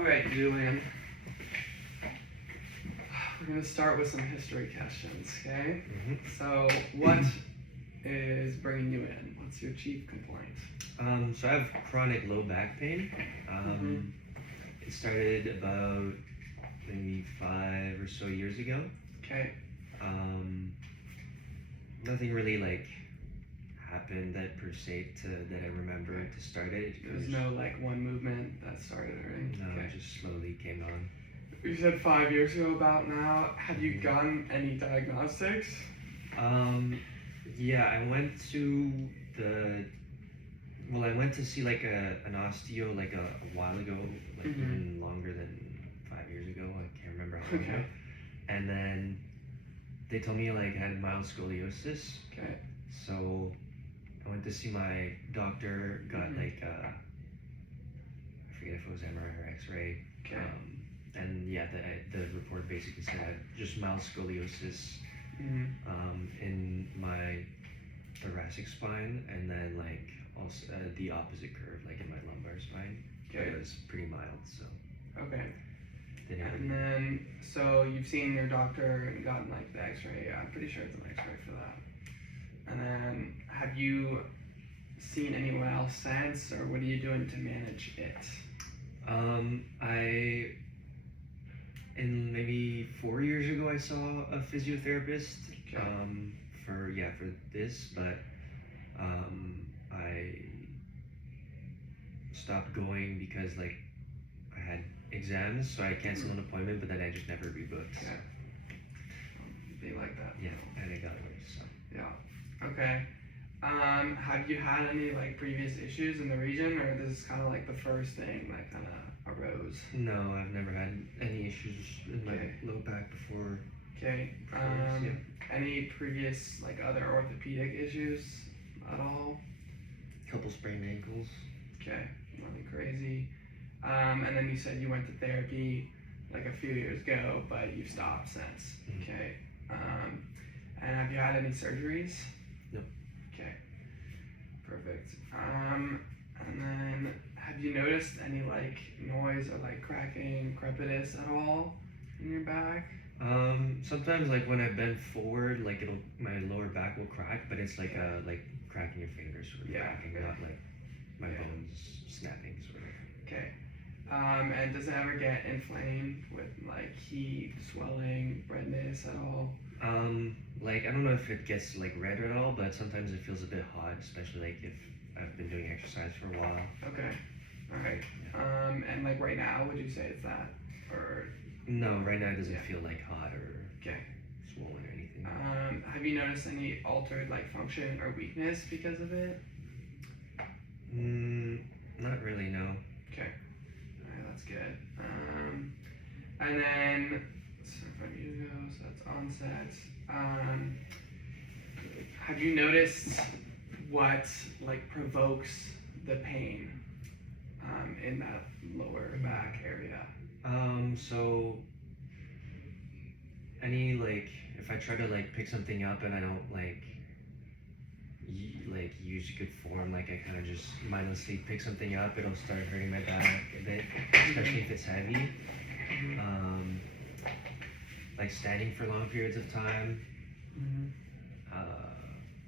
Alright, Julian. We're going to start with some history questions, okay? So, what is bringing you in? What's your chief complaint? So I have chronic low back pain. It started about maybe 5 or so years ago. Okay. Nothing really like happened that per se that I remember to start it. There was no like one movement that started hurting? No, Okay. it just slowly came on. You said 5 years ago about now. Have you gotten any diagnostics? Yeah, I went to I went to see like an osteo like a while ago, like even longer than 5 years ago. I can't remember how long ago. And then they told me like I had mild scoliosis. Okay. So I went to see my doctor, got like I forget if it was MRI or X-ray. Okay. And yeah, the report basically said I had just mild scoliosis in my thoracic spine, and then like also the opposite curve, like in my lumbar spine. Okay. But it was pretty mild, so. Okay. And then, so you've seen your doctor and gotten like the X-ray. Yeah, I'm pretty sure it's an X-ray for that. And then, have you seen anyone else since, or what are you doing to manage it? In maybe 4 years ago, I saw a physiotherapist. Okay. For this, but I stopped going because like I had exams, so I canceled an appointment, but then I just never rebooked. Okay. Be like that. Yeah, and it got worse. So. Yeah. Okay. Have you had any like previous issues in the region, or this is kind of like the first thing that kind of arose? No, I've never had any issues in my low back before. Okay. Any previous like other orthopedic issues at all? Couple sprained ankles. Okay, nothing crazy. And then you said you went to therapy like a few years ago, but you've stopped since. Okay. And have you had any surgeries? Nope. Okay. Perfect. And then have you noticed any like noise or like cracking, crepitus at all in your back? Sometimes like when I bend forward, like my lower back will crack, but it's like like cracking your fingers sort of cracking, not like my bones snapping sort of. Okay. And does it ever get inflamed with like heat, swelling, redness at all? Like I don't know if it gets like red at all, but sometimes it feels a bit hot, especially like if I've been doing exercise for a while. Okay. All right. Yeah. And like right now, would you say it's that, or? No, right now it doesn't feel like hot or swollen or anything. Have you noticed any altered like function or weakness because of it? Not really, no. Okay. Alright, that's good. And then, so 5 years ago, so that's onset. Have you noticed what like provokes the pain in that lower back area? So any like if I try to like pick something up and I don't like use good form, like I kind of just mindlessly pick something up, it'll start hurting my back a bit, especially if it's heavy. Like standing for long periods of time,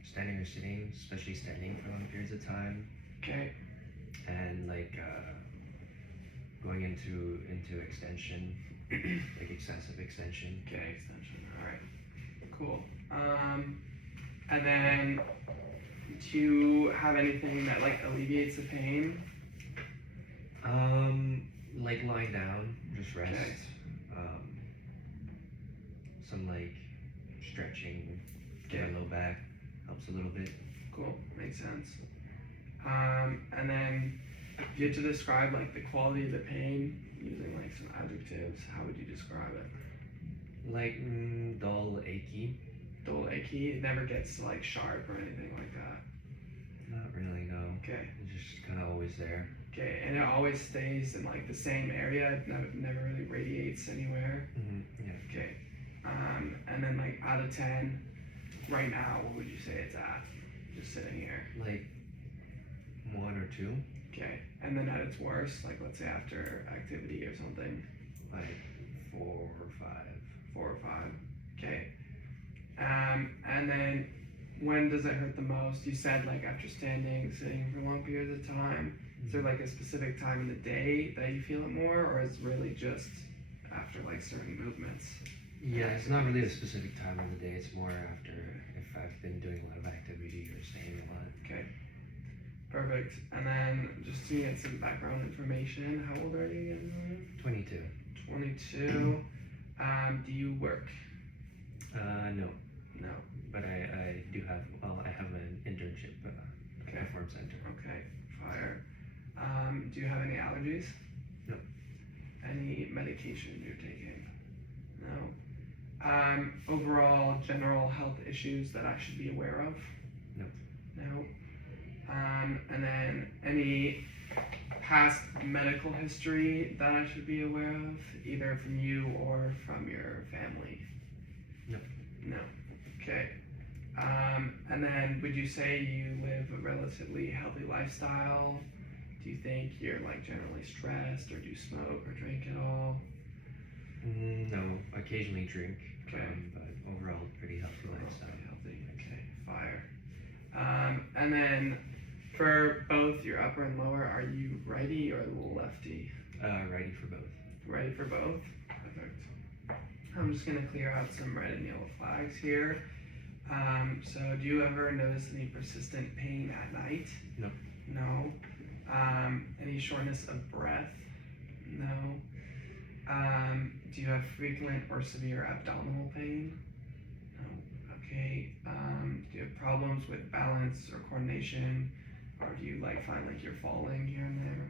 standing or sitting, especially standing for long periods of time. Okay. And like going into extension, like excessive extension. Okay, extension. All right. Cool. And then, do you have anything that like alleviates the pain? Like lying down, just rest. Okay. Some like stretching for my low back helps a little bit. Cool, makes sense. And then, if you had to describe like the quality of the pain using like some adjectives, how would you describe it? Like dull, achy. Dull, achy. It never gets like sharp or anything like that. Not really, no. Okay. It's just kind of always there. Okay, and it always stays in like the same area. It never really radiates anywhere. Yeah. Okay. And then like out of 10, right now, what would you say it's at? Just sitting here. Like 1 or 2. Okay. And then at its worst, like let's say after activity or something, like 4 or 5. 4 or 5. Okay. And then when does it hurt the most? You said like after standing, sitting for long periods of time. Is there like a specific time in the day that you feel it more, or is it really just after like certain movements? Yeah, it's not really a specific time of the day. It's more after if I've been doing a lot of activity or staying a lot. Okay. Perfect. And then just to get some background information, how old are you again? 22. 22. Do you work? No. No. But I do have, well, I have an internship at Okay. a Perform Center. Okay. Fire. Do you have any allergies? No. Any medication you're taking? No. Overall general health issues that I should be aware of? No. No. And then any past medical history that I should be aware of, either from you or from your family? No. No. Okay. And then would you say you live a relatively healthy lifestyle? Do you think you're like generally stressed, or do you smoke or drink at all? No, occasionally drink, Okay. but overall pretty healthy lifestyle. Pretty healthy. Okay. Fire. And then for both your upper and lower, are you righty or lefty? Righty for both. Ready for both? Perfect. I'm just gonna clear out some red and yellow flags here. So do you ever notice any persistent pain at night? No. No. Any shortness of breath? No. Do you have frequent or severe abdominal pain? No. Okay. Do you have problems with balance or coordination? Or do you like find like you're falling here and there?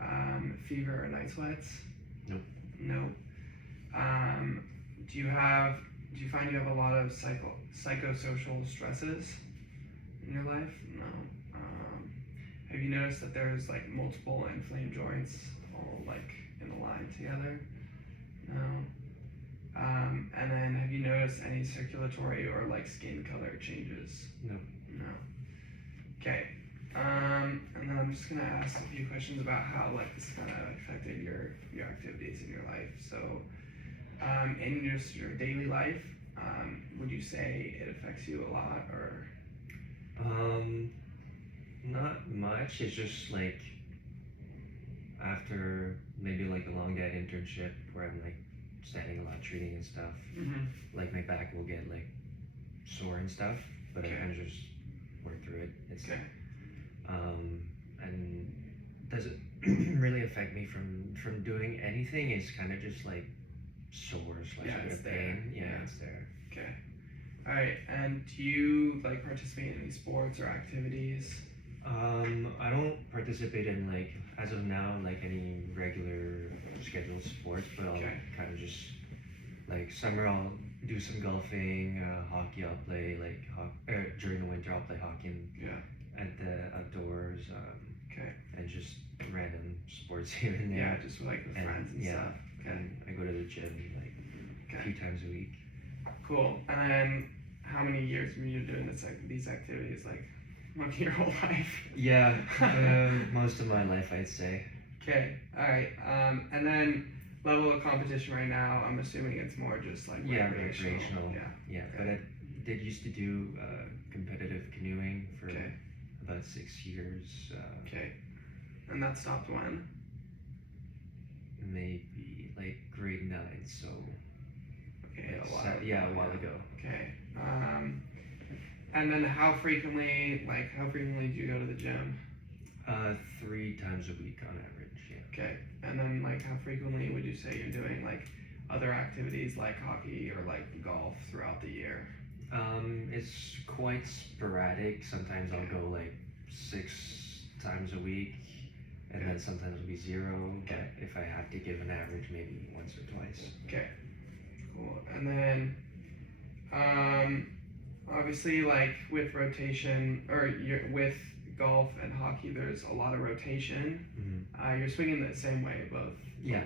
No. Fever or night sweats? Nope. Nope. Do you find you have a lot of psychosocial stresses in your life? No. Have you noticed that there's like multiple inflamed joints all like in a line together? No. And then have you noticed any circulatory or like skin color changes? No. No. Okay. And then I'm just gonna ask a few questions about how like this kind of affected your activities in your life. So, in just your daily life, would you say it affects you a lot, or? Not much. It's just like after maybe like a long day at internship where I'm like standing a lot, treating and stuff. Mm-hmm. Like my back will get like sore and stuff, but I Okay. kind of just work through it. It's Okay. and doesn't really affect me from doing anything. It's kind of just like sore slash Yeah, a bit it's of there. pain. Yeah, Yeah. it's there. Okay. All right. And do you like participate in any sports or activities? I don't participate in like as of now like any regular scheduled sports, but I'll Okay. kind of just like summer I'll do some golfing, hockey I'll play like during the winter I'll play hockey Yeah. at the outdoors, Okay. and just random sports here and Yeah, there. just with, like with And, friends and yeah, stuff. Okay. And I go to the gym like a Okay. few times a week. Cool. And then how many years were you doing these activities? Like most of your whole life? Yeah, most of my life I'd say. Okay. All right. And then level of competition right now, I'm assuming it's more just like Yeah, recreational. recreational. Yeah. Yeah, Okay. but I did used to do competitive canoeing for Okay. about 6 years, Okay. And that stopped when? maybe like grade 9, so Okay, like a while ago. a while ago. Okay. And then how frequently do you go to the gym? 3 times a week on average. Yeah. Okay. And then like how frequently would you say you're doing like other activities like hockey or like golf throughout the year? It's quite sporadic. Sometimes I'll go like 6 times a week, and then sometimes it'll be 0. Okay. But if I have to give an average, maybe once or twice. Okay. Cool. And then obviously like with rotation or with golf and hockey, there's a lot of rotation. Mm-hmm. You're swinging the same way both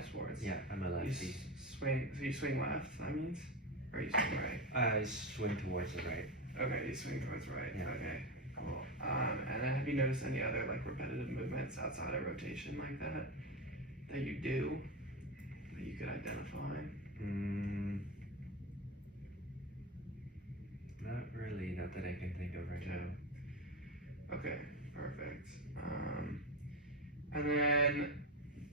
sports. Yeah, I'm a You lefty. you swing left, that means? Or you swing right? I swing towards the right. Okay, you swing towards right. Yeah. Okay, cool. And then have you noticed any other like repetitive movements outside of rotation like that you do that you could identify? Not really, not that I can think of right now. Okay, perfect. And then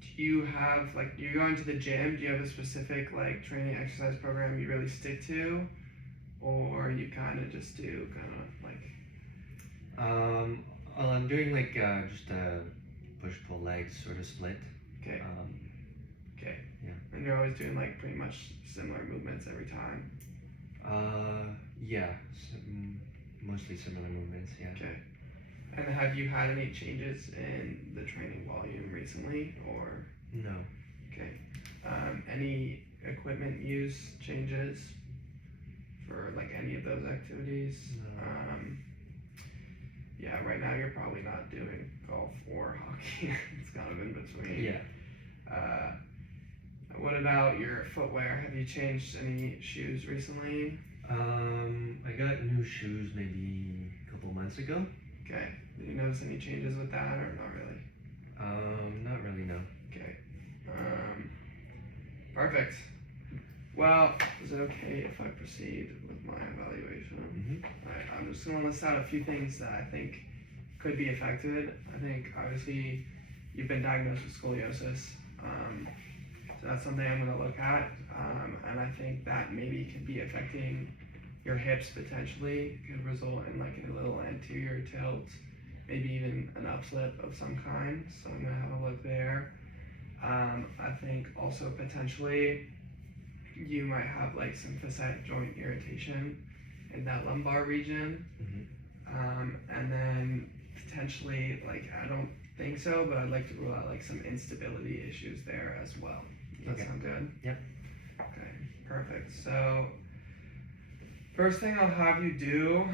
do you have like you're going to the gym? Do you have a specific like training exercise program you really stick to, or you kind of just do kind of like? Well, I'm doing like just a push-pull legs sort of split. Okay. Okay. Yeah. And you're always doing like pretty much similar movements every time. Yeah, mostly similar movements. Yeah. Okay. And have you had any changes in the training volume recently, or? No. Okay. Any equipment use changes for like any of those activities? No. Yeah, right now you're probably not doing golf or hockey. It's kind of in between. Yeah. What about your footwear? Have you changed any shoes recently? I got new shoes maybe a couple months ago. Okay. Did you notice any changes with that, or not really? Not really, no. Okay. Perfect. Well, is it okay if I proceed with my evaluation? Alright, I'm just going to list out a few things that I think could be affected. I think obviously you've been diagnosed with scoliosis, so that's something I'm going to look at, and I think that maybe could be affecting your hips potentially. Could result in like a little anterior tilt, maybe even an upslip of some kind, so I'm going to have a look there. I think also potentially you might have like some facet joint irritation in that lumbar region. And then potentially, like, I don't think so, but I'd like to rule out like some instability issues there as well. Does that sound good? Yep. Okay, perfect. So first thing I'll have you do,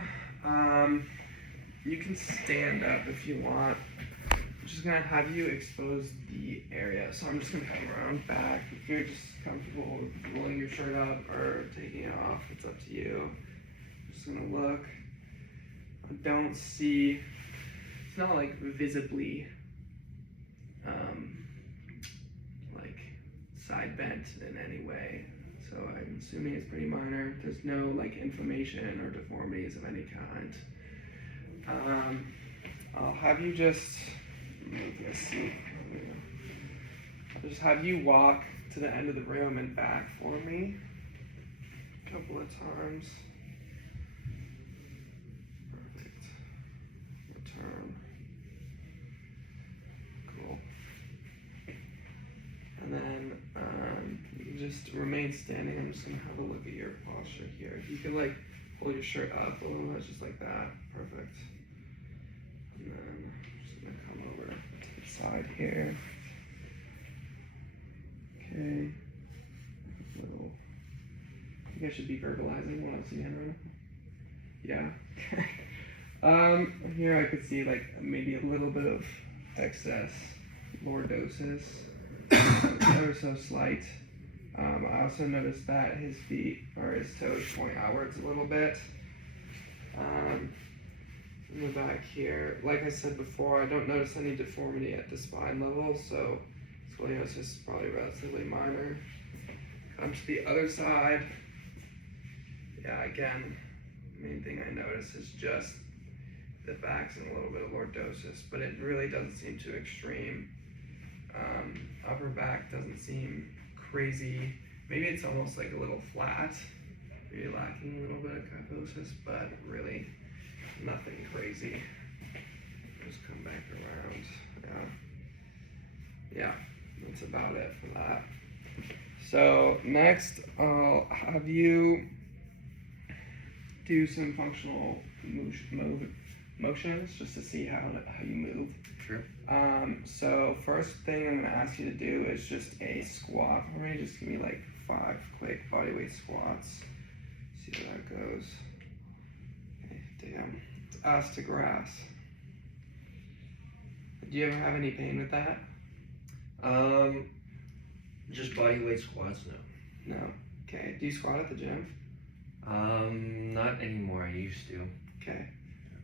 you can stand up if you want. I'm just gonna have you expose the area. So I'm just gonna come around back. If you're just comfortable with rolling your shirt up or taking it off, it's up to you. I'm just gonna look. I don't see, it's not like visibly like side bent in any way. So I'm assuming it's pretty minor. There's no like inflammation or deformities of any kind. I'll have you just move this seat. I'll just have you walk to the end of the room and back for me a couple of times. Perfect. Return. Cool. And then you can just remain standing. I'm just gonna have a look at your posture here. You can like pull your shirt up a little bit, just like that. Perfect. And then I'm just gonna come over to the side here. Okay. Little. I think I should be verbalizing what I'm seeing right now. Yeah. Here I could see like maybe a little bit of excess lordosis. Ever so slight. I also noticed that his feet or his toes point outwards a little bit. In the back here, like I said before, I don't notice any deformity at the spine level, so scoliosis is probably relatively minor. Come to the other side. Yeah, again, the main thing I notice is just the backs and a little bit of lordosis, but it really doesn't seem too extreme. Upper back doesn't seem crazy. Maybe it's almost like a little flat. Maybe lacking a little bit of kyphosis, but really nothing crazy. Just come back around. Yeah, that's about it for that. So next, I'll have you do some functional motions just to see how you move. Sure. So first thing I'm gonna ask you to do is just a squat for me. Just give me like 5 quick bodyweight squats. See how that goes. Okay, damn, it's ass to grass. Do you ever have any pain with that? Just body weight squats, no. No. Okay. Do you squat at the gym? Not anymore. I used to. Okay.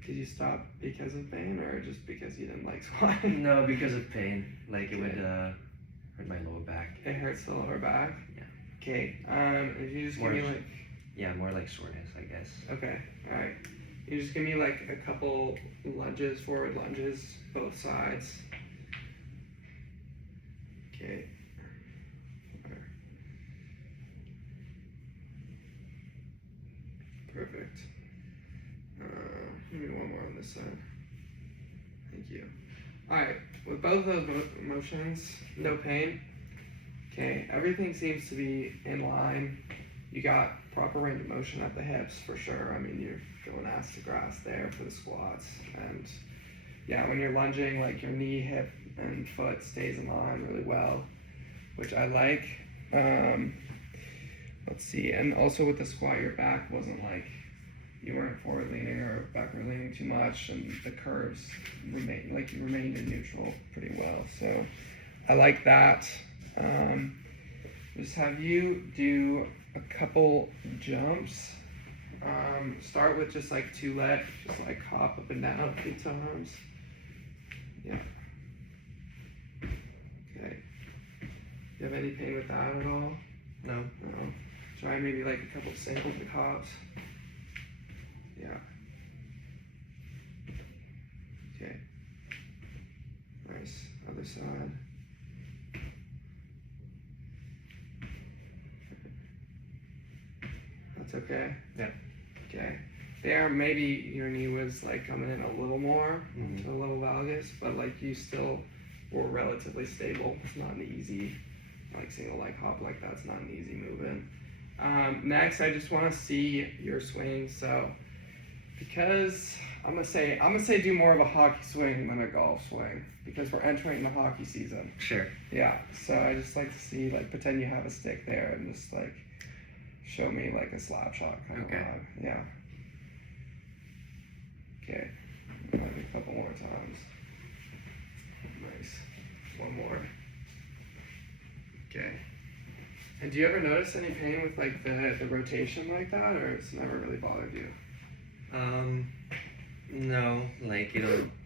Did you stop because of pain or just because you didn't like squatting? No, because of pain. Like it would hurt my lower back. It hurts the lower back? Yeah. Okay, if you just More give me like... Yeah, more like soreness, I guess. Okay, alright. You just give me like a couple lunges, forward lunges, both sides. Okay. Perfect. Maybe one more on this side. Thank you. Alright, with both of those motions, no pain. Okay, everything seems to be in line. You got proper range of motion at the hips for sure. I mean, you're going ass to grass there for the squats. And yeah, when you're lunging, like your knee, hip, and foot stays in line really well, which I like. Let's see, and also with the squat, your back wasn't like, you weren't forward leaning or backward leaning too much, and the curves remained, like you remained in neutral pretty well. So I like that. Just have you do a couple jumps. Start with just like 2 leg, just like hop up and down a few times. Yeah. Okay. You have any pain with that at all? No. No. Try maybe like a couple single hops. Yeah. Okay. Nice. Other side. That's okay? Yeah. Okay. There, maybe your knee was like coming in a little more, a little valgus, but like you still were relatively stable. It's not an easy, like single leg hop like that's not an easy movement. Next, I just want to see your swing. So, because I'm gonna say do more of a hockey swing than a golf swing because we're entering the hockey season. Sure. Yeah. So I just like to see like pretend you have a stick there and just like show me like a slap shot kind of vibe. Yeah. Okay. Like a couple more times. Nice. One more. Okay. And do you ever notice any pain with like the rotation like that, or it's never really bothered you? No, like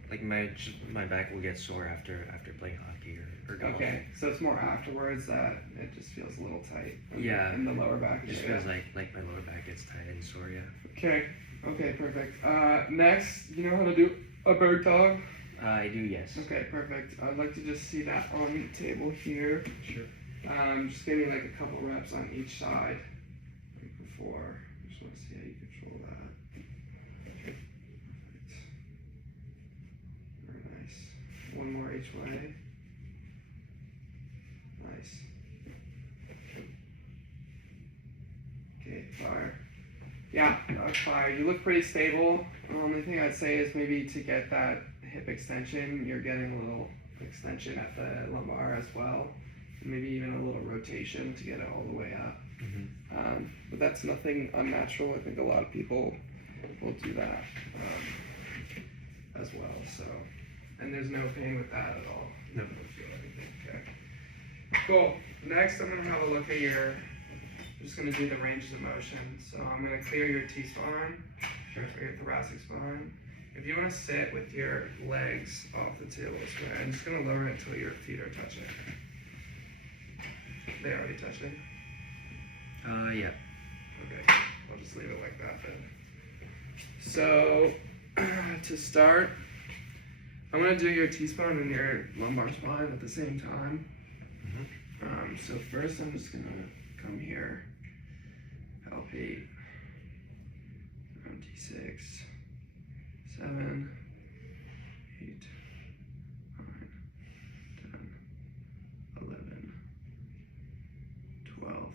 like my back will get sore after playing hockey or golf. Okay, so it's more afterwards that it just feels a little tight. Yeah. In the lower back. It just feels like my lower back gets tight and sore. Yeah. Okay. Okay. Perfect. Next, you know how to do a bird dog? I do. Yes. Okay. Perfect. I'd like to just see that on the table here. Sure. Just give me like a couple reps on each side. Like before. Just want to see how you control that. Okay. Very nice. One more each way. Nice. Okay, fire. Yeah, that's fire. You look pretty stable. The only thing I'd say is maybe to get that hip extension, you're getting a little extension at the lumbar as well. Maybe even a little rotation to get it all the way up. But that's nothing unnatural. I think a lot of people will do that as well. So, and there's no pain with that at all. No. I don't feel anything. Okay. Cool. Next, I'm gonna have a look at your. I'm just gonna do the ranges of motion. So I'm gonna clear your T-spine, Sure. or your thoracic spine. If you want to sit with your legs off the table this way, I'm just gonna lower it until your feet are touching. They already touching? Yeah. Okay, I'll just leave it like that then. So, to start, I'm gonna do your T-spine and your lumbar spine at the same time. So first I'm just gonna come here, palpate around T6, 7, 8, 9, 10, 11, 12.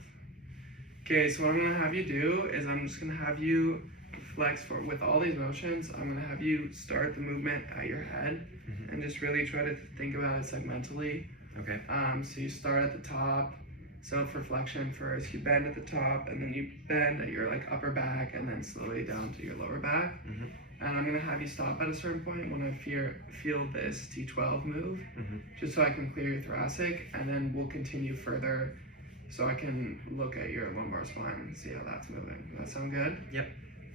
Okay, so what I'm gonna have you do is I'm just gonna have you flex with all these motions. I'm gonna have you start the movement at your head and just really try to think about it segmentally. Okay. So you start at the top. So for flexion first, you bend at the top and then you bend at your like upper back and then slowly down to your lower back. And I'm gonna have you stop at a certain point when I feel this T12 move, just so I can clear your thoracic, and then we'll continue further so I can look at your lumbar spine and see how that's moving. Does that sound good? Yep.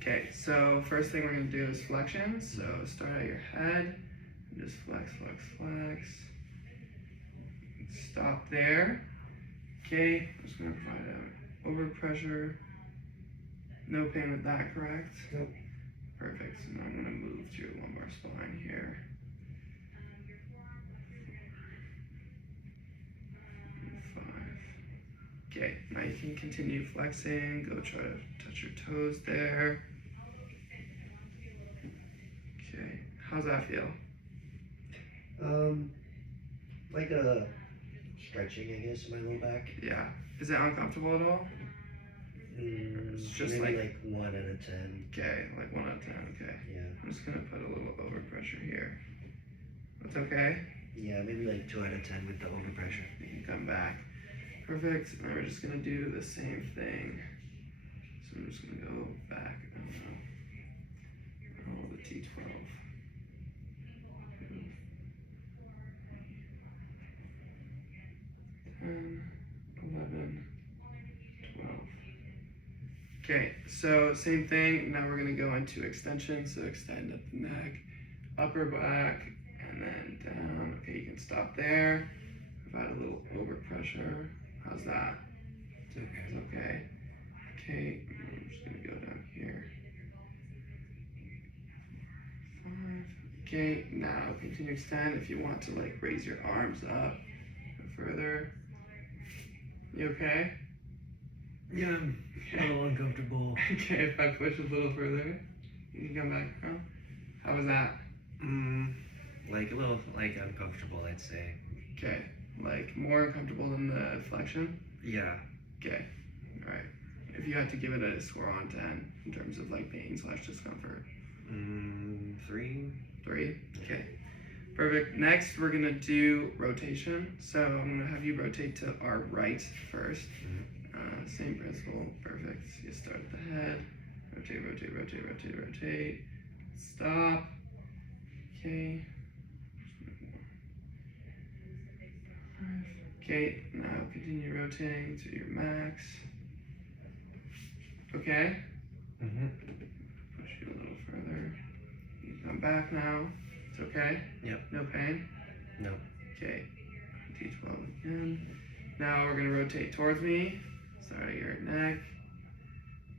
Okay, so first thing we're gonna do is flexion. So start at your head and just flex, flex, flex. Stop there. Okay, I'm just gonna provide an overpressure. No pain with that, correct? Nope. Perfect. So now I'm gonna move to your lumbar spine here. 5. Okay, now you can continue flexing. Go try to touch your toes there. Okay, how's that feel? Like a stretching, I guess, in my low back. Yeah. Is it uncomfortable at all? It's just maybe like 1 out of 10. Okay, like 1 out of 10. Okay. Yeah. I'm just gonna put a little overpressure here. That's okay. Yeah, maybe like 2 out of 10 with the overpressure. You can come back. Perfect. Now we're just gonna do the same thing. So I'm just gonna go back. I don't know. Oh, the T12. 10, 11, 12. Okay, so same thing. Now we're gonna go into extension. So extend up the neck, upper back, and then down. Okay, you can stop there. Provide a little overpressure. How's that? It's okay. It's okay. Okay, I'm just gonna go down here. 5. Okay, now continue extend. If you want to like raise your arms up further. You okay? Yeah, I'm a Okay. little uncomfortable. Okay, if I push a little further, you can come back. Oh, how was that? Like a little like uncomfortable, I'd say. Okay, like more uncomfortable than the flexion? Yeah. Okay, alright. If you had to give it a score on 10 in terms of like pain / discomfort? 3. 3? Okay, perfect. Next, we're gonna do rotation. So I'm gonna have you rotate to our right first. Same principle, perfect. You start at the head, rotate, rotate, rotate, rotate, rotate. Stop. Okay. Okay, now continue rotating to your max. Okay? Push you a little further. You can come back now. It's okay? Yep. No pain? No. Okay. T12 again. Now we're gonna rotate towards me. Start at your neck.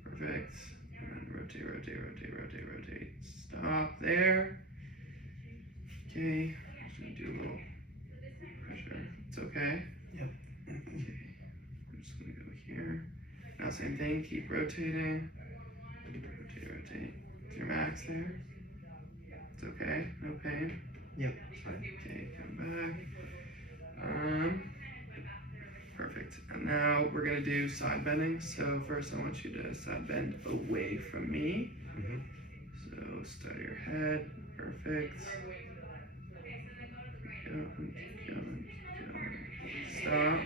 Perfect. And then rotate, rotate, rotate, rotate, rotate. Stop there. Okay. I'm just gonna do a little pressure. It's okay? Yep. Okay. I'm just gonna go here. Now same thing, keep rotating. Rotate, rotate. To your max there. It's okay, no pain. Yep, it's fine. Okay, come back. Perfect. And now we're gonna do side bending. So first I want you to side bend away from me. So start your head. Perfect. Keep going, keep going, keep going.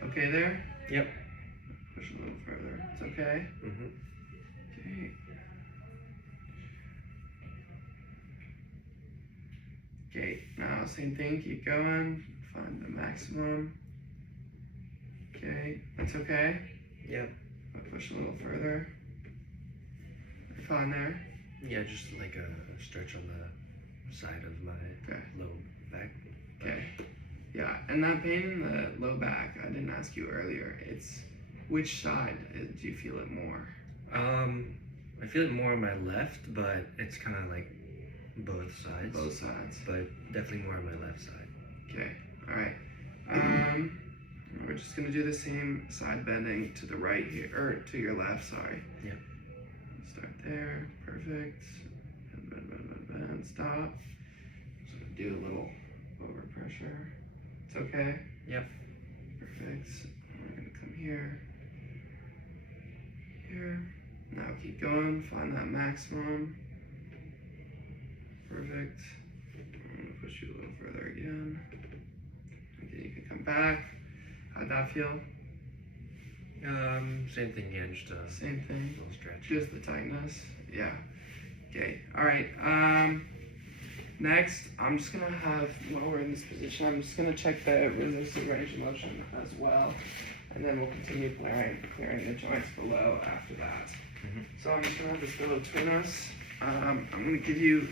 Stop. Okay there? Yep. Push a little further. It's okay? Okay. Okay, now same thing, keep going. Find the maximum. Okay, that's okay? Yep. I'll push a little further. You're fine there? Yeah, just like a stretch on the side of my Okay. low back. Okay. Yeah, and that pain in the low back, I didn't ask you earlier. It's which side do you feel it more? I feel it more on my left, but it's kind of like both sides. Both sides. But definitely more on my left side. Okay. All right. We're just gonna do the same side bending to the right here, or to your left. Sorry. Yep. Start there. Perfect. Bend, bend, bend, bend, bend. Stop. Just gonna do a little overpressure. It's okay. Yep. Perfect. We're gonna come here. Here. Now keep going. Find that maximum. Perfect. I'm gonna push you a little further again. Okay, you can come back. How'd that feel? Same thing again, just a Same thing. little stretch. Just the tightness. Yeah. Okay. All right. Next, I'm just gonna have, while we're in this position, I'm just gonna check the resistant range of motion as well, and then we'll continue clearing the joints below after that. So I'm just gonna have this go between us. I'm gonna give you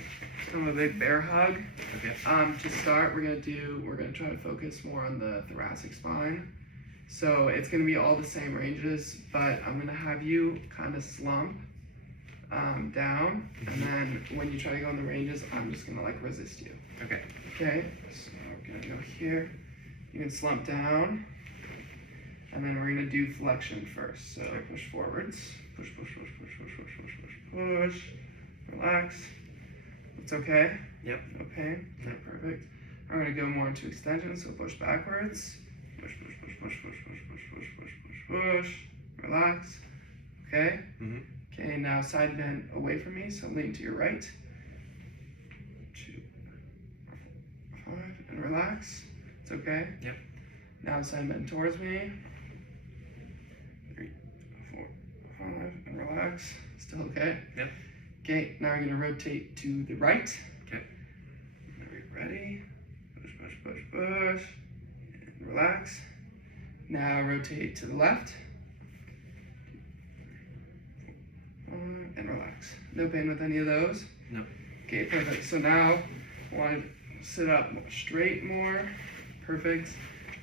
kind of a big bear hug. Okay. To start, we're gonna try to focus more on the thoracic spine. So it's gonna be all the same ranges, but I'm gonna have you kind of slump down, and then when you try to go in the ranges, I'm just gonna like resist you. Okay. Okay. So we're gonna go here. You can slump down, and then we're gonna do flexion first. So push forwards, push, push, push, push, push, push, push, push, push. Relax. It's okay. Yep. No pain. Okay, perfect. I'm gonna go more into extension, so push backwards. Push, push, push, push, push, push, push, push, push, push, push. Relax. Okay. Okay, now side bend away from me, so lean to your right. 2, 4, 5, and relax. It's okay. Yep. Now side bend towards me. 3, 4, 5, and relax. Still okay. Yep. Okay, now we're gonna rotate to the right. Okay. Are we ready? Push, push, push, push. And relax. Now rotate to the left. And relax. No pain with any of those? No. Okay, perfect. So now I want to sit up straight more. Perfect.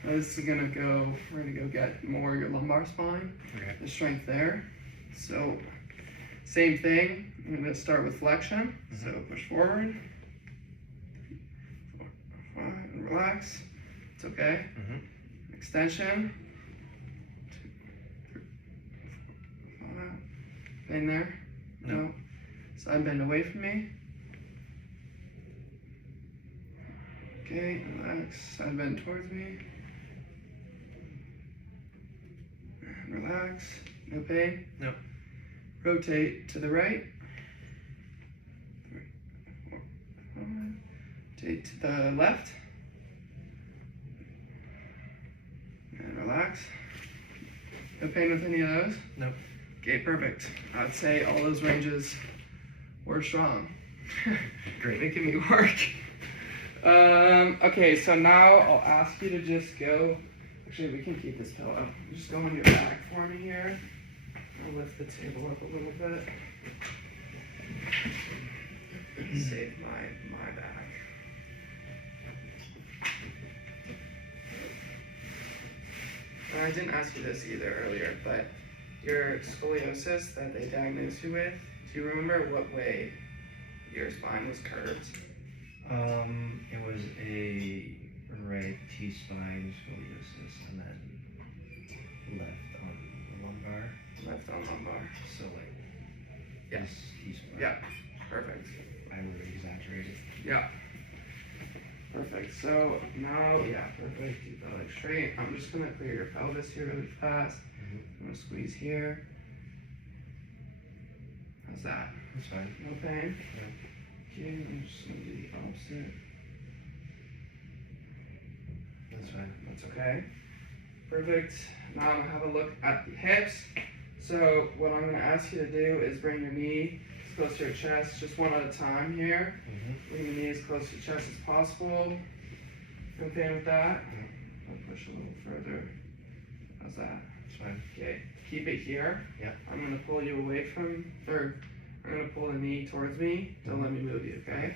Now this is gonna go, we're gonna go get more your lumbar spine. Okay. The strength there. So same thing. I'm gonna start with flexion. So push forward. 4, 5, and relax. It's okay. Extension. 2, 3, 4, 5. Pain there? No. Side bend away from me. Okay, relax. Side bend towards me. Relax. No pain? No. Rotate to the right. 3, 4, 5. Rotate to the left. And relax. No pain with any of those? No. Okay, perfect. I'd say all those ranges were strong. Great. Making me work. Okay, so now I'll ask you to just go. Actually, we can keep this pillow. Just go on your back for me here. I'll lift the table up a little bit. Save my back. I didn't ask you this either earlier, but your scoliosis that they diagnosed you with, do you remember what way your spine was curved? It was a right T-spine scoliosis and then left on the lumbar. Left on lumbar. So like, Yeah. this T-spine. Yeah. Perfect. I would exaggerate it. Yeah. Perfect. So now, yeah, perfect. Keep that leg straight. I'm just gonna clear your pelvis here really fast. I'm gonna squeeze here. How's that? That's fine. No pain? Okay, I'm just gonna do the opposite. That's fine. That's okay. Perfect. Now I'm gonna have a look at the hips. So what I'm gonna ask you to do is bring your knee as close to your chest, just one at a time here. Bring your knee as close to your chest as possible. No pain with that? I'll push a little further. How's that? That's fine. Okay, keep it here. Yeah. I'm gonna pull you away from, or I'm gonna pull the knee towards me. Don't let me move you, okay?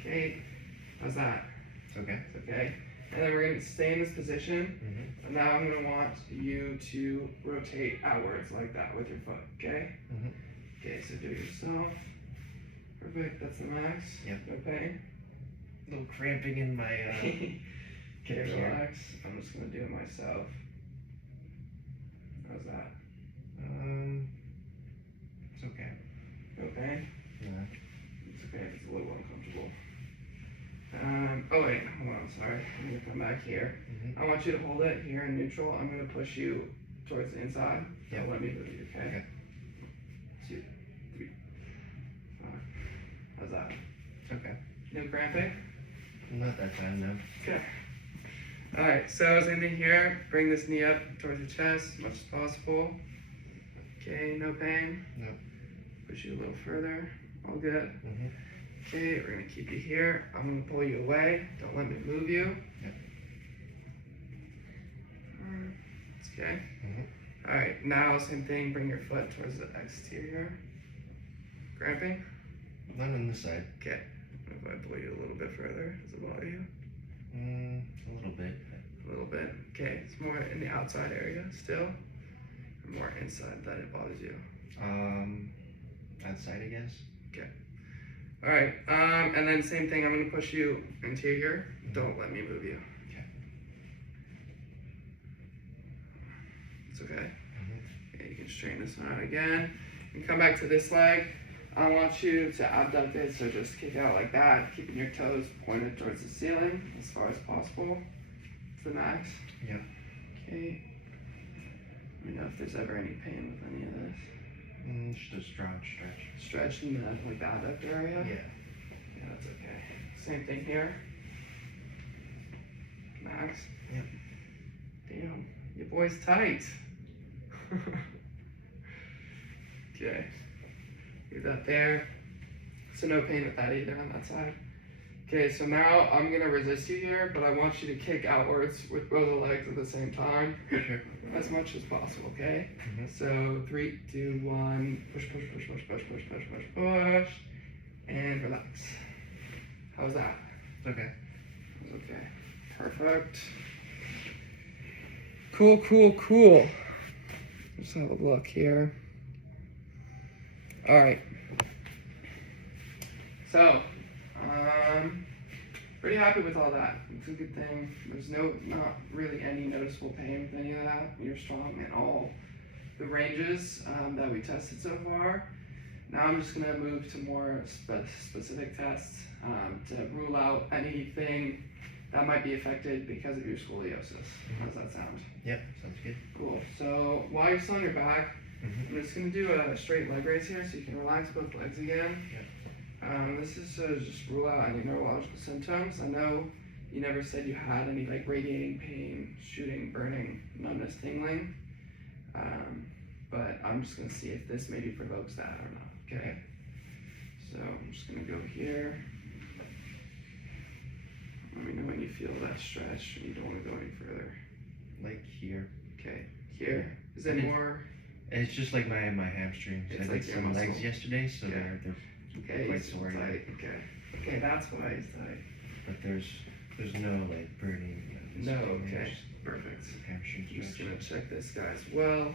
Okay, how's that? It's okay. It's okay. And then we're gonna stay in this position. And now I'm gonna want you to rotate outwards like that with your foot, okay? Okay, so do it yourself. Perfect, that's the max. Yep. No pain. A little cramping in my Okay, hips here. relax. I'm just gonna do it myself. How's that? It's okay. No pain? Yeah. It's okay if it's a little uncomfortable. Oh wait, hold on, sorry. I'm gonna come back here. I want you to hold it here in neutral. I'm gonna push you towards the inside. Yeah. Don't let me move you, okay? Okay. 2, 3, 5. How's that? It's okay. No cramping? Not that time, no. Okay. Alright, so same thing here. Bring this knee up towards your chest as much as possible. Okay, no pain? No. Push you a little further. All good. Mhm. Okay, we're gonna keep you here. I'm gonna pull you away. Don't let me move you. Yep. It's Okay. Mhm. All right. Now same thing. Bring your foot towards the exterior. Cramping. Not on this side. Okay. If I pull you a little bit further, does it bother you? A little bit. A little bit. Okay. It's more in the outside area still, or more inside that it bothers you. Outside, I guess. All right. And then same thing. I'm gonna push you interior. Don't let me move you. Okay. It's okay. Okay. You can straighten this one out again. And come back to this leg. I want you to abduct it, so just kick out like that, keeping your toes pointed towards the ceiling as far as possible to the max. Yeah. Okay. Let me know if there's ever any pain with any of this. Just a strong stretch. Stretch in the like the abductor area. Yeah. Yeah, that's okay. Same thing here. Max. Yep. Damn, your boy's tight. Okay. Leave that there. So no pain with that either on that side. Okay, so now I'm gonna resist you here, but I want you to kick outwards with both the legs at the same time, Sure. as much as possible. Okay. Mhm. So 3, 2, 1. Push, push, push, push, push, push, push, push, push, and relax. How's that? Okay. Okay. Perfect. Cool, cool, cool. Let's have a look here. All right. So, pretty happy with all that. It's a good thing. There's not really any noticeable pain with any of that. You're strong in all the ranges that we tested so far. Now I'm just gonna move to more specific tests to rule out anything that might be affected because of your scoliosis. How does that sound? Yep. Sounds good. Cool. So while you're still on your back, I'm just gonna do a straight leg raise here, so you can relax both legs again. This is to just rule out any neurological symptoms. I know you never said you had any like radiating pain, shooting, burning, numbness, tingling, but I'm just gonna see if this maybe provokes that or not. Okay. So I'm just gonna go here. Let me know when you feel that stretch and you don't want to go any further. Like here. Okay. Here. Is it And more? It's just like my hamstrings. It's I like did your some legs muscle. yesterday, so Yeah. they're Okay. quite He's sore. now. tight. Okay. Okay, that's why he's tight. But there's no like burning. Just No. pain, Okay. just Perfect. hamstring I'm just stretch. gonna check this guy as well.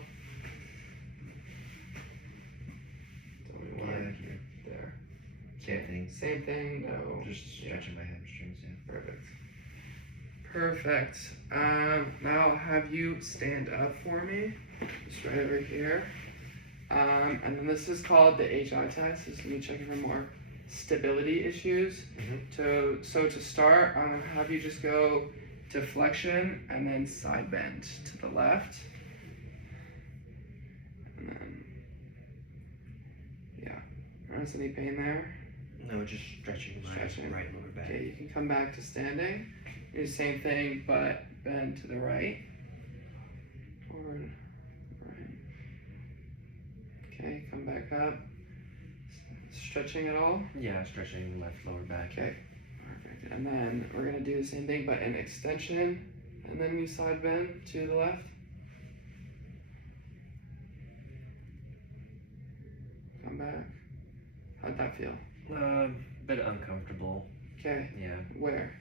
Tell me why. Yeah, here. There. Same thing. Same thing. No. Just Yeah. stretching my hamstrings. Yeah. Perfect. Perfect. Now I'll have you stand up for me, just right over here. And then this is called the HI test. This is me checking for more stability issues. So to start, I'm gonna have you just go to flexion and then side bend to the left. And then, yeah. Notice any pain there? No, just stretching my Stretching. right lower back. Okay, you can come back to standing. Do the same thing, but bend to the right. Forward, right. Okay, come back up. Stretching at all? Yeah, stretching left lower back. Okay, perfect. And then we're gonna do the same thing, but an extension, and then you side bend to the left. Come back. How'd that feel? A bit uncomfortable. Okay, Yeah, where?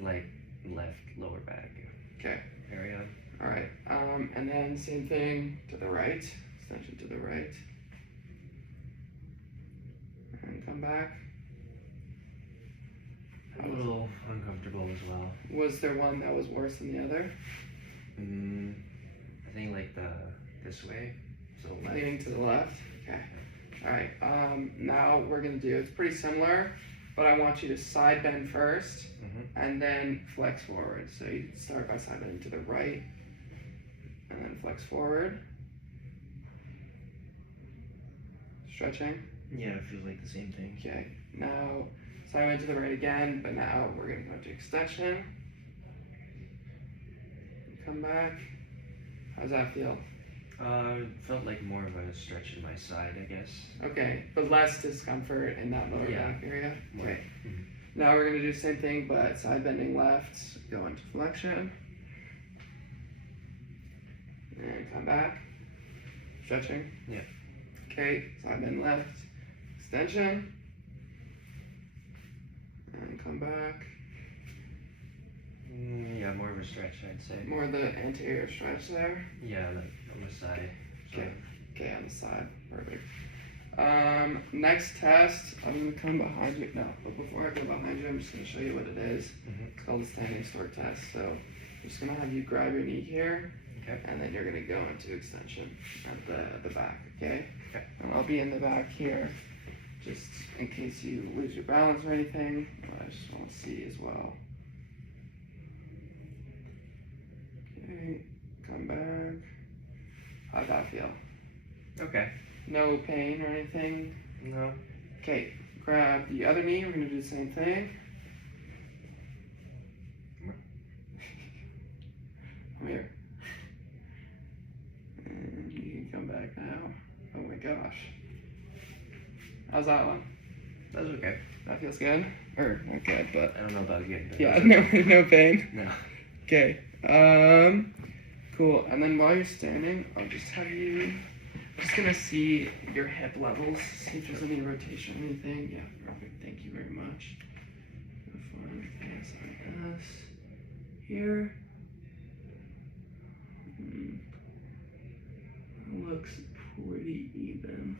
like left lower back Okay. area. All right, and then same thing to the right, extension to the right. And come back. A little uncomfortable as well. Was there one that was worse than the other? I think like this way, so left. Leaning to the left? Okay. All right, now we're gonna do, it's pretty similar, but I want you to side bend first and then flex forward. So you start by side bending to the right and then flex forward. Stretching. Yeah, it feels like the same thing. Okay, now side bend to the right again, but now we're gonna go to extension. Come back. How's that feel? Felt like more of a stretch in my side, I guess. Okay, but less discomfort in that lower Yeah. back area. More. Okay. Now we're gonna do the same thing, but side bending left, go into flexion. And come back. Stretching. Yeah. Okay, side bend left. Extension. And come back. Yeah, more of a stretch, I'd say. More of the anterior stretch there. Yeah, like on the side. Okay. Okay, on the side. Perfect. Next test, I'm gonna come behind you. No, but before I go behind you, I'm just gonna show you what it is. Mhm. It's called the standing stork test. So I'm just gonna have you grab your knee here, Okay. and then you're gonna go into extension at the back. Okay. Okay. And I'll be in the back here, just in case you lose your balance or anything. I just want to see as well. Okay. Come back. How'd that feel? Okay. No pain or anything? No. Okay, grab the other knee, we're gonna do the same thing. Come here. And you can come back now. Oh my gosh. How's that one? That was okay. That feels good? Or not good, but I don't know about good. But yeah, it was no, okay. no pain. No. Okay, cool. And then while you're standing, I'll just have you, just gonna see your hip levels, see if there's any rotation or anything. Yeah, perfect. Thank you very much. Find SIS here. Looks pretty even.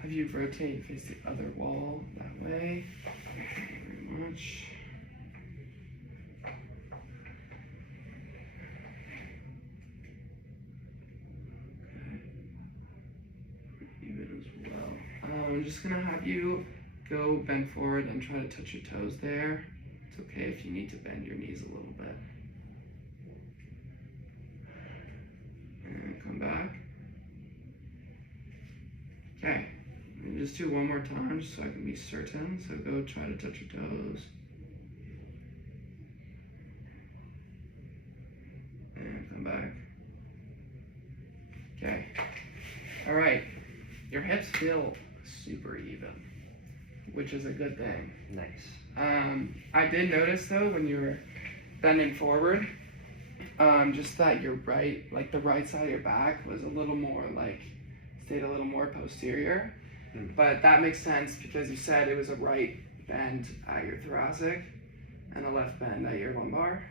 Have you rotate face the other wall that way? Thank you very much. Even as well. I'm just gonna have you go bend forward and try to touch your toes there. It's okay if you need to bend your knees a little bit. And come back. Okay. And just do one more time just so I can be certain. So go try to touch your toes. And come back. Okay. All right. Your hips feel super even, which is a good thing. Nice. I did notice though when you were bending forward, just that your right, like the right side of your back was a little more like, stayed a little more posterior. But that makes sense because you said it was a right bend at your thoracic and a left bend at your lumbar.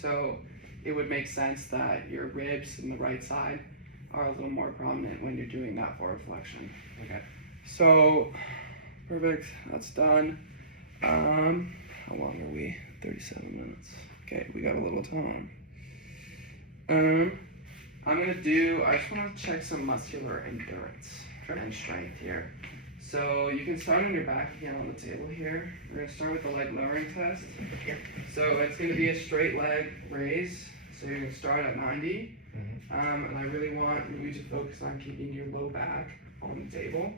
So it would make sense that your ribs on the right side are a little more prominent when you're doing that forward flexion. Okay. So, perfect, that's done. How long are we? 37 minutes. Okay, we got a little time. I just wanna check some muscular endurance and strength here. So you can start on your back again on the table here. We're gonna start with the leg lowering test. Yep. So it's gonna be a straight leg raise. So you're gonna start at 90. And I really want you to focus on keeping your low back on the table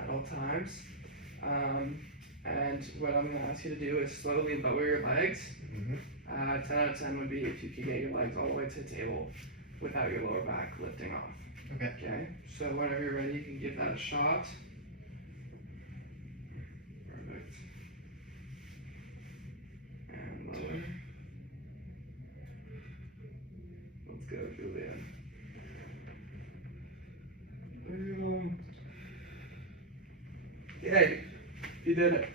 at all times. And what I'm gonna ask you to do is slowly lower your legs. 10 out of 10 would be if you could get your legs all the way to the table without your lower back lifting off. Okay. Okay, so whenever you're ready, you can give that a shot. Perfect. And lower. Let's go, Julian. Yay, you did it.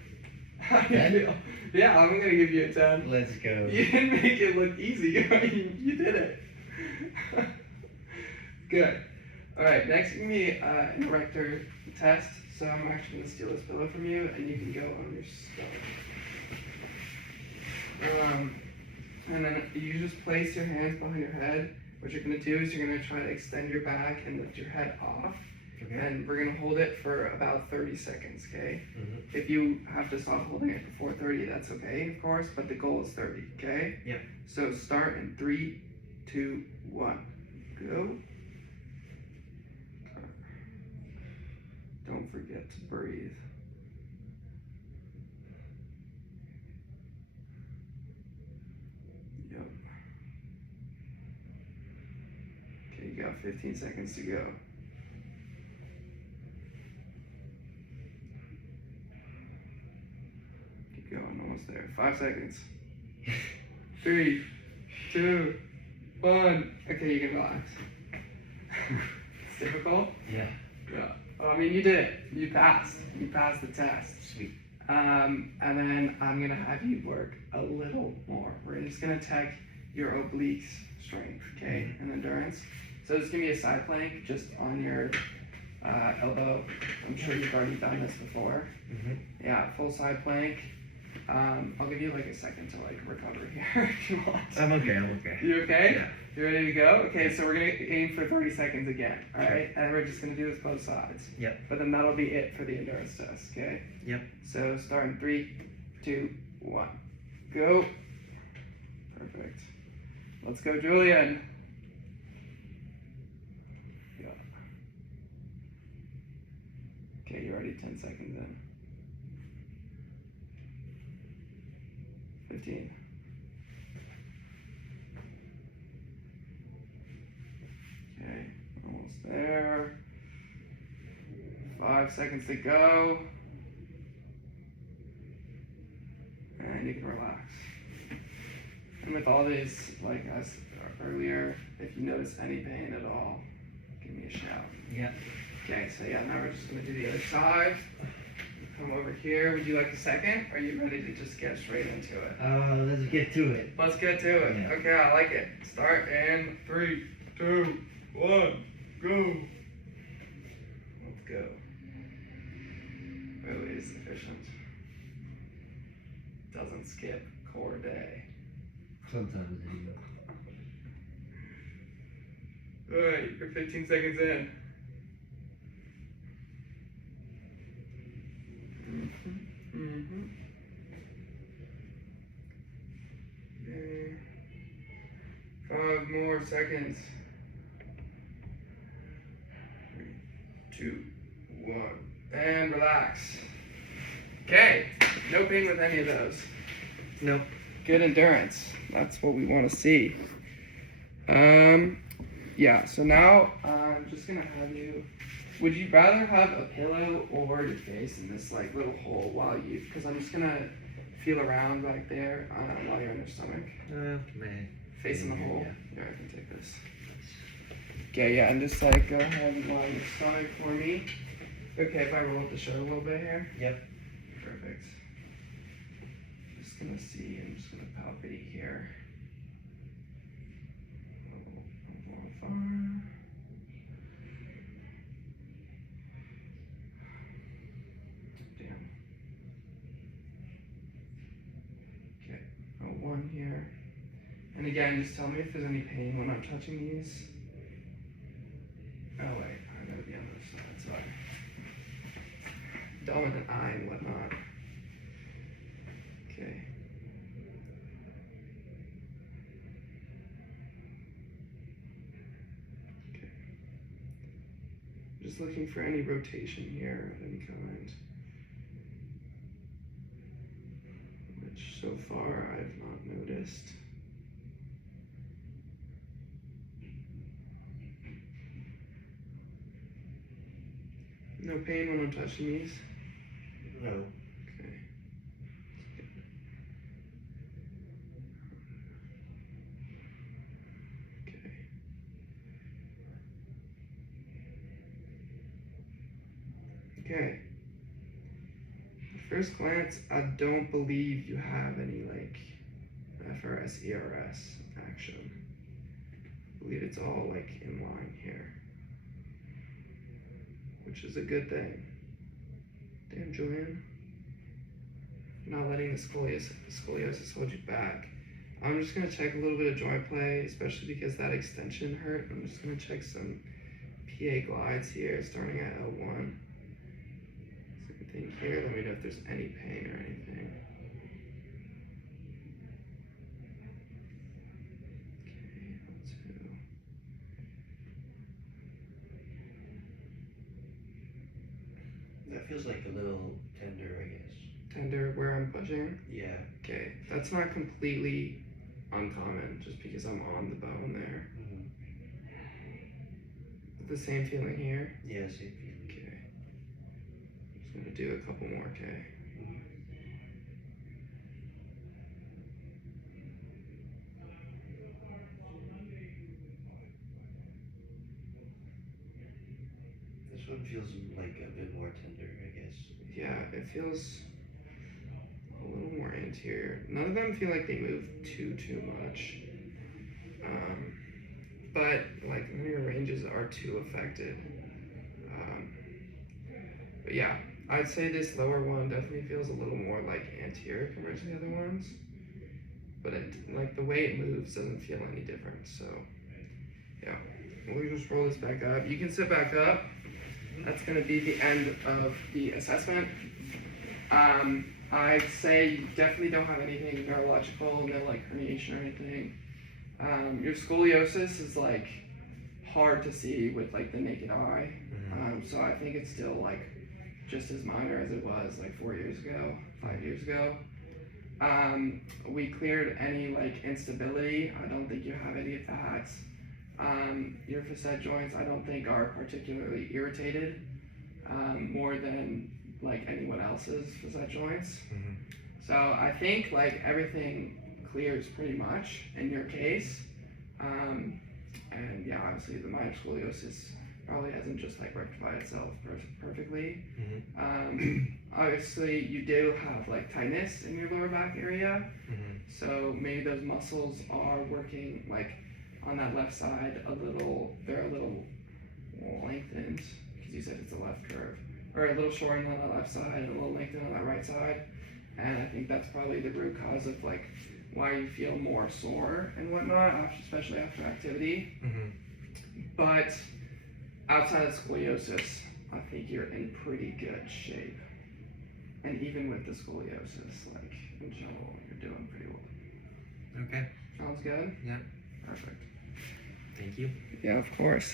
How do you feel? Yeah, I'm gonna give you a 10. Let's go. You didn't make it look easy. You did it. Good. All right, next is gonna be an erector test. So I'm actually gonna steal this pillow from you, and you can go on your stomach. And then you just place your hands behind your head. What you're gonna do is you're gonna try to extend your back and lift your head off. Okay. And we're gonna hold it for about 30 seconds, okay? If you have to stop holding it before 30, that's okay, of course, but the goal is 30, okay? Yep. So start in 3, 2, 1, go. Don't forget to breathe. Yep. Okay, you got 15 seconds to go. Keep going, almost there. 5 seconds. 3, 2, 1. Okay, you can relax. It's difficult? Yeah. Yeah. Well, I mean, you did it. You passed. You passed the test. Sweet. And then I'm gonna have you work a little more. We're just gonna check your obliques strength, okay, and endurance. So it's gonna be a side plank just on your elbow. I'm sure you've already done this before. Yeah, full side plank. I'll give you like a second to like recover here if you want. I'm okay. You okay? Yeah. You ready to go? Okay, so we're gonna aim for 30 seconds again, alright? And we're just gonna do this both sides. Yep. But then that'll be it for the endurance test, okay? Yep. So start in 3, 2, 1. Go. Perfect. Let's go, Julian. Yeah. Okay, you're already 10 seconds in. 15. Okay, almost there. 5 seconds to go. And you can relax. And with all these, like as earlier, if you notice any pain at all, give me a shout. Yeah. Okay, so yeah, now we're just gonna do the other side. Come over here. Would you like a second? Or are you ready to just get straight into it? Let's get to it. Let's get to it. Yeah. Okay, I like it. Start in 3, 2, 1, go. Let's go. Really is efficient. Doesn't skip core day. Sometimes Alright, you're 15 seconds in. Okay. 5 more seconds. 3, 2, 1. And relax. Okay, no pain with any of those. Nope. Good endurance. That's what we want to see. Yeah, so now I'm just gonna have you. Would you rather have a pillow or your face in this like little hole while you? Because I'm just gonna feel around back there while you're on your stomach. man. Facing the hole. Yeah. Here, I can take this. Okay, yeah, and just like go ahead and lie on your stomach for me. Okay, if I roll up the shirt a little bit here. Yep. Perfect. Just gonna see. I'm just gonna palpate here. Damn. Okay. Oh, 1 here. And again, just tell me if there's any pain when I'm touching these. Oh wait, I gotta be on this side. Sorry. Dominant eye and whatnot. Okay. Okay. Just looking for any rotation here of any kind. Which so far I've not noticed. No pain when I'm touching these? No. Okay. Okay. Okay. At first glance, I don't believe you have any like FRS, ERS action. I believe it's all like in line here, which is a good thing. Damn, Julian. You're not letting the scoliosis hold you back. I'm just gonna check a little bit of joint play, especially because that extension hurt. I'm just gonna check some PA glides here, starting at L1. Same thing here. Let me know if there's any pain or anything. Okay, L2. That feels like a little tender, I guess. Tender where I'm pushing. Yeah. Okay, that's not completely uncommon, just because I'm on the bone there. The same feeling here. Yeah, same feeling. Okay. Just gonna do a couple more, okay? This one feels like a bit more tender, I guess. Yeah, it feels a little more anterior. None of them feel like they move too much. But like none of your ranges are too affected. But yeah, I'd say this lower one definitely feels a little more like anterior compared to the other ones. But it, like the way it moves doesn't feel any different. So yeah, we'll just roll this back up. You can sit back up. That's gonna be the end of the assessment. I'd say you definitely don't have anything neurological, no like herniation or anything. Your scoliosis is like hard to see with like the naked eye. So I think it's still like just as minor as it was like 4 years ago, 5 years ago. We cleared any like instability. I don't think you have any of that. Your facet joints I don't think are particularly irritated more than like anyone else's facet joints. So I think like everything clears pretty much in your case. And yeah, obviously the minor scoliosis probably hasn't just like rectified itself perfectly. Obviously you do have like tightness in your lower back area. So maybe those muscles are working like on that left side they're a little lengthened because you said it's a left curve. Or a little shortened on that left side and a little lengthened on that right side. And I think that's probably the root cause of like why you feel more sore and whatnot, especially after activity. But outside of scoliosis, I think you're in pretty good shape. And even with the scoliosis, like in general, you're doing pretty well. Okay. Sounds good? Yeah. Perfect. Thank you. Yeah, of course.